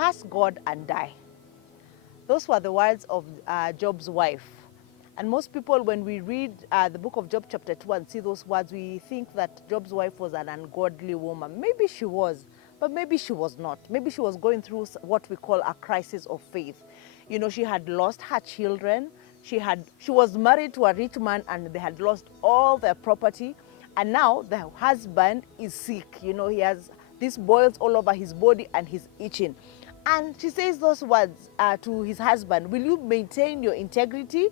curse God and die. Those were the words of Job's wife. And most people, when we read the book of Job chapter 2 and see those words, we think that Job's wife was an ungodly woman. Maybe she was, but maybe she was not. Maybe she was going through what we call a crisis of faith. You know, she had lost her children. She was married to a rich man and they had lost all their property. And now the husband is sick. You know, he has these boils all over his body and he's itching. And she says those words to his husband, will you maintain your integrity?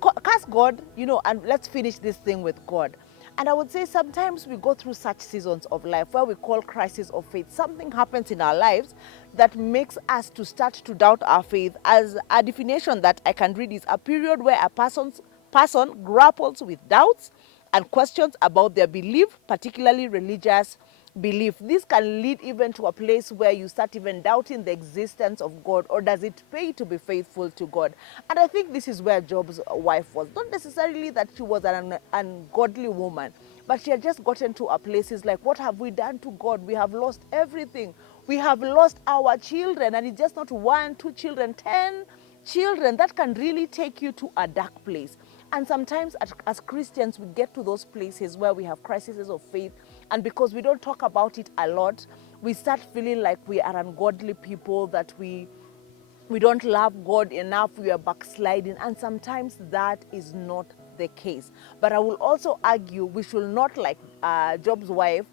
Curse God, you know, and let's finish this thing with God. And I would say sometimes we go through such seasons of life where we call crisis of faith. Something happens in our lives that makes us to start to doubt our faith. As a definition that I can read is a period where a person grapples with doubts and questions about their belief, particularly religious belief. This can lead even to a place where you start even doubting the existence of God, or does it pay to be faithful to God? And I think this is where Job's wife was. Not necessarily that she was an ungodly woman, but she had just gotten to a place like, what have we done to God? We have lost everything. We have lost our children, and it's just not 1, 2 children, 10 children. That can really take you to a dark place. And sometimes as Christians, we get to those places where we have crises of faith, and because we don't talk about it a lot, we start feeling like we are ungodly people, that we don't love God enough, we are backsliding, and sometimes that is not the case. But I will also argue we should not, like Job's wife,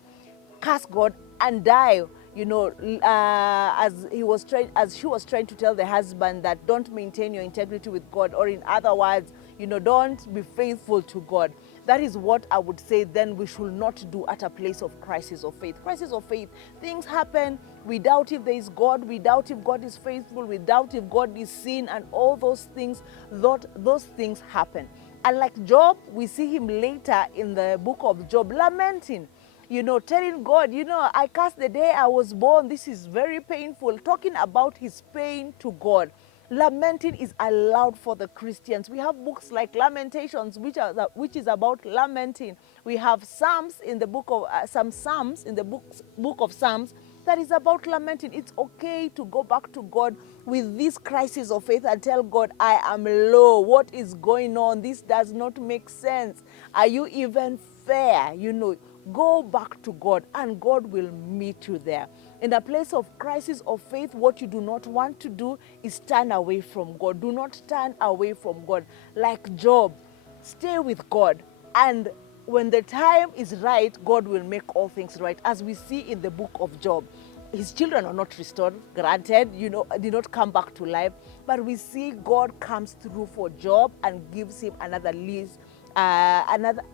curse God and die. You know, as she was trying to tell the husband that don't maintain your integrity with God, or in other words, you know, don't be faithful to God. That is what I would say then we should not do at a place of crisis of faith. Crisis of faith, things happen. We doubt if there is God. We doubt if God is faithful. We doubt if God is seen, and all those things, those things happen. And like Job, we see him later in the book of Job lamenting, you know, telling God, you know, I cursed the day I was born. This is very painful. Talking about his pain to God. Lamenting is allowed for the Christians. We have books like Lamentations, which is about lamenting. We have Psalms in the book of some Psalms in the book of Psalms that is about lamenting. It's okay to go back to God with this crisis of faith and tell God, I am low. What is going on? This does not make sense. Are you even fair? You know, go back to God and God will meet you there. In a place of crisis of faith, what you do not want to do is turn away from God. Do not turn away from God. Like Job, stay with God, and when the time is right, God will make all things right. As we see in the book of Job, his children are not restored, granted, you know, did not come back to life, but we see God comes through for Job and gives him another lease,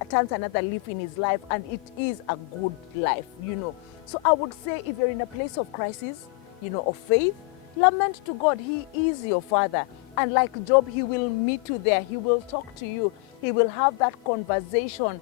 turns another leaf in his life, and it is a good life, you know. So I would say, if you're in a place of crisis, you know, of faith, lament to God. He is your Father, and like Job, he will meet you there. He will talk to you. He will have that conversation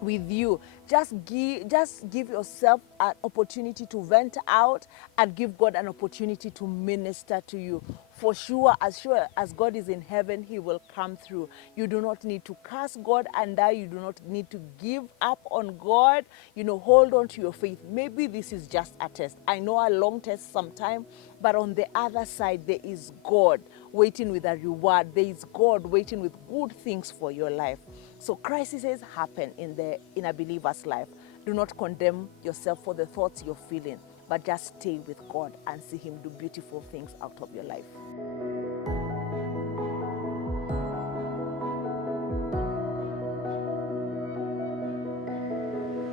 with you. Just give yourself an opportunity to vent out, and give God an opportunity to minister to you. For sure as God is in heaven, he will come through. You do not need to curse God and die. You do not need to give up on God. You know, hold on to your faith. Maybe this is just a test. I know a long test sometime, but on the other side, there is God waiting with a reward. There is God waiting with good things for your life. So crises happen in a believer's life. Do not condemn yourself for the thoughts you're feeling, but just stay with God and see him do beautiful things out of your life.